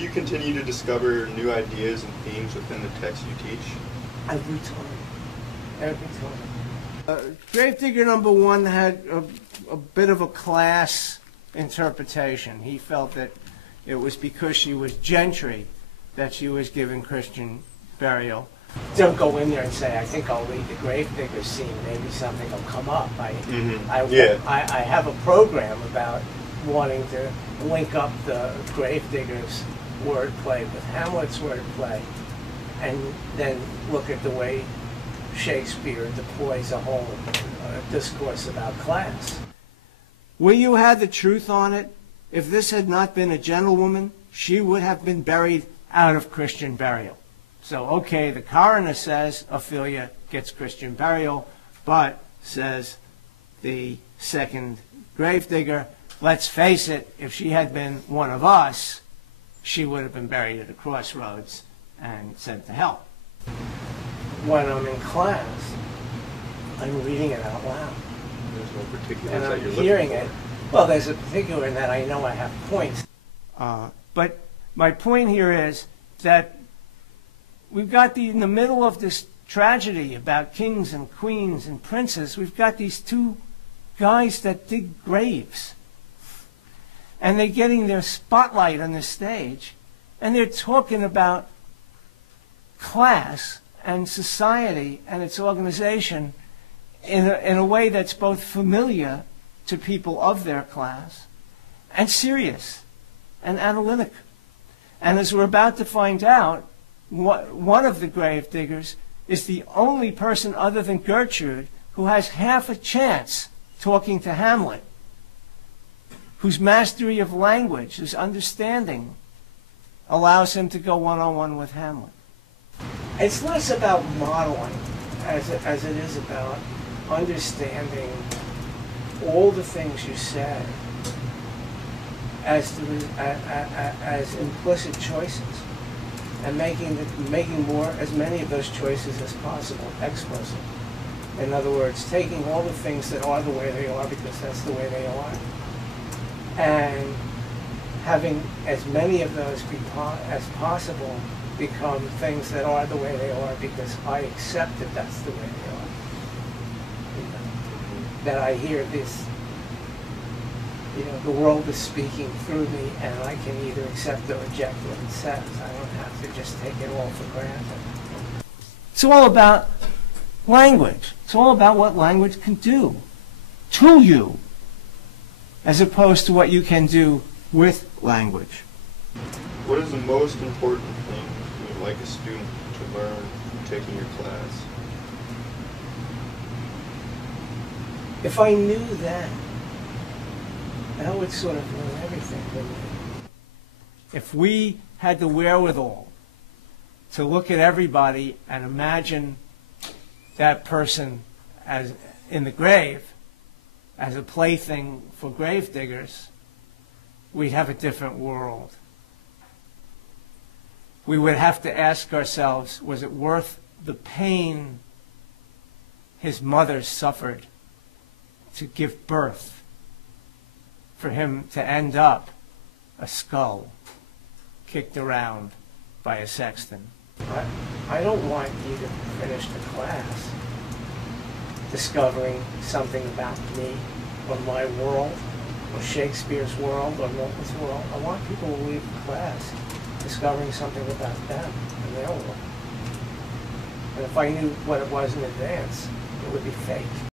Do you continue to discover new ideas and themes within the text you teach? Every time. Every time. Gravedigger number one had a bit of a class interpretation. He felt that it was because she was gentry that she was given Christian burial. Don't go in there and say, I think I'll read the Gravedigger scene, maybe something will come up. I have a program about wanting to link up the Gravedigger's wordplay with Hamlet's wordplay, and then look at the way Shakespeare deploys a whole discourse about class. Where you had the truth on it, if this had not been a gentlewoman, she would have been buried out of Christian burial. So, okay, the coroner says Ophelia gets Christian burial, but, says the second Gravedigger, let's face it, if she had been one of us, she would have been buried at a crossroads and sent to hell. When I'm in class, I'm reading it out loud. There's no particular and that I'm you're hearing looking it. for. Well, there's a particular in that I know I have points. But my point here is that we've got in the middle of this tragedy about kings and queens and princes, we've got these two guys that dig graves. And they're getting their spotlight on the stage, and they're talking about class and society and its organization in a way that's both familiar to people of their class and serious and analytic. And as we're about to find out, one of the Gravediggers is the only person other than Gertrude who has half a chance talking to Hamlet, whose mastery of language, whose understanding, allows him to go one-on-one with Hamlet. It's less about modeling as it is about understanding all the things you said as implicit choices, and making as many of those choices as possible explicit. In other words, taking all the things that are the way they are because that's the way they are, and having as many of those as possible become things that are the way they are because I accept that that's the way they are. That I hear this, the world is speaking through me, and I can either accept or reject what it says. I don't have to just take it all for granted. It's all about language. It's all about what language can do to you, as opposed to what you can do with language. What is the most important thing you would like a student to learn from taking your class? If I knew that would sort of ruin everything for me. If we had the wherewithal to look at everybody and imagine that person as in the grave as a plaything for gravediggers, we'd have a different world. We would have to ask ourselves, was it worth the pain his mother suffered to give birth for him to end up a skull kicked around by a sexton? I don't want you to finish the class discovering something about me or my world or Shakespeare's world or Milton's world. I want people to leave the class discovering something about them and their world. And if I knew what it was in advance, it would be fake.